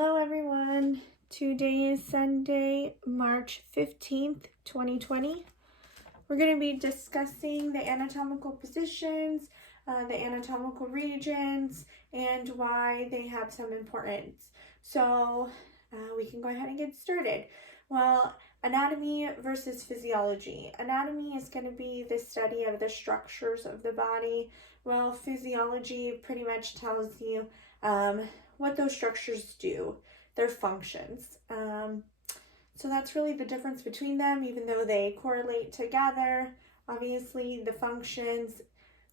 Hello everyone, today is Sunday, March 15th, 2020. We're going to be discussing the anatomical positions, the anatomical regions, and why they have some importance. So we can go ahead and get started. Well, anatomy versus physiology. Anatomy is going to be the study of the structures of the body, while physiology pretty much tells you what those structures do, their functions. So that's really the difference between them, even though they correlate together. Obviously, the functions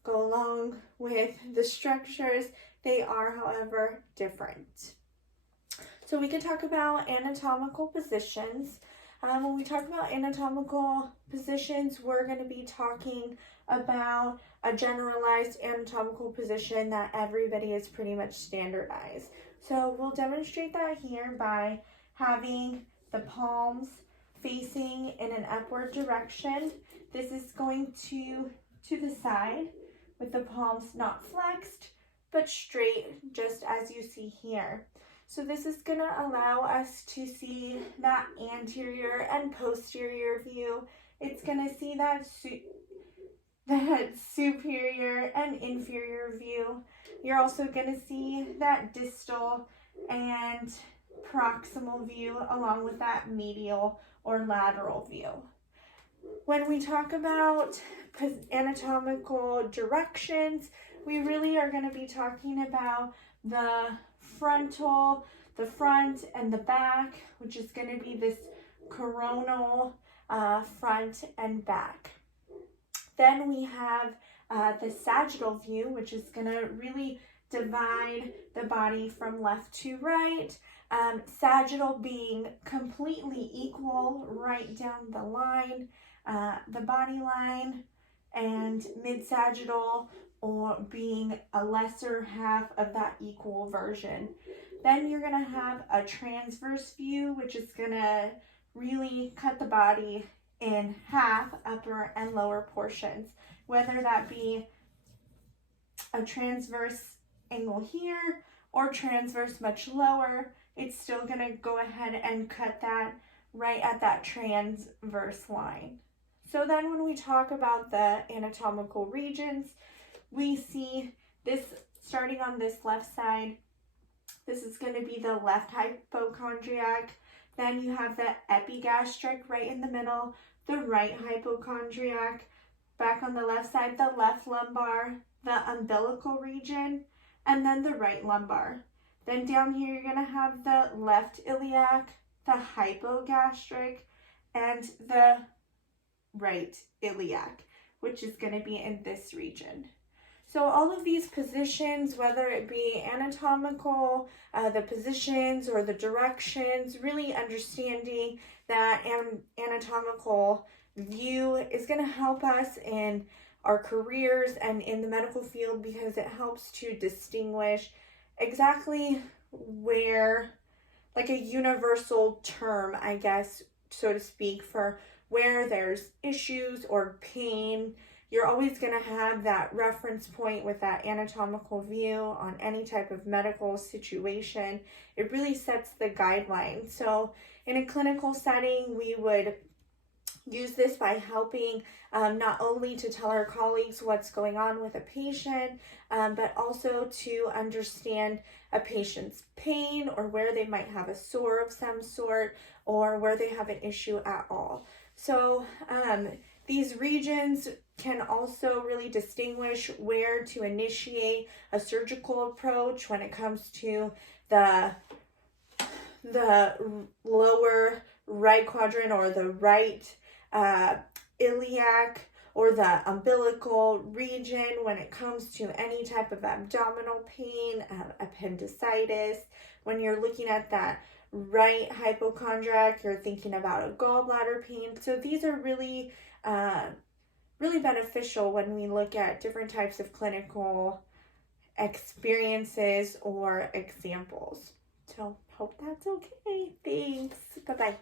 go along with the structures. They are, however, different. So we can talk about anatomical positions. When we talk about anatomical positions, we're going to be talking about a generalized anatomical position that everybody is pretty much standardized. So we'll demonstrate that here by having the palms facing in an upward direction. This is going to the side with the palms not flexed but straight, just as you see here. So this is going to allow us to see that anterior and posterior view. It's going to see that superior and inferior view. You're also going to see that distal and proximal view along with that medial or lateral view. When we talk about anatomical directions, we really are going to be talking about the frontal, the front, and the back, which is going to be this coronal front and back. Then we have the sagittal view, which is going to really divide the body from left to right. Sagittal being completely equal right down the line, the body line, and mid-sagittal or being a lesser half of that equal version. Then you're going to have a transverse view, which is going to really cut the body in half, upper and lower portions, whether that be a transverse angle here or transverse much lower. It's still going to go ahead and cut that right at that transverse line. So then when we talk about the anatomical regions, we see this starting on this left side. This is going to be the left hypochondriac. Then you have the epigastric right in the middle, the right hypochondriac. Back on the left side, the left lumbar, the umbilical region, and then the right lumbar. Then down here, you're going to have the left iliac, the hypogastric, and the right iliac, which is going to be in this region. So all of these positions, whether it be anatomical, the positions or the directions, really understanding that anatomical view is going to help us in our careers and in the medical field, because it helps to distinguish exactly where, like a universal term, I guess, so to speak, for where there's issues or pain. You're always going to have that reference point with that anatomical view on any type of medical situation. It really sets the guideline. So in a clinical setting, we would use this by helping not only to tell our colleagues what's going on with a patient, but also to understand a patient's pain or where they might have a sore of some sort or where they have an issue at all. So these regions can also really distinguish where to initiate a surgical approach when it comes to the lower right quadrant or the right iliac or the umbilical region when it comes to any type of abdominal pain, appendicitis. When you're looking at that right hypochondriac, you're thinking about a gallbladder pain. So these are really beneficial when we look at different types of clinical experiences or examples. So hope that's okay. Thanks. Bye-bye.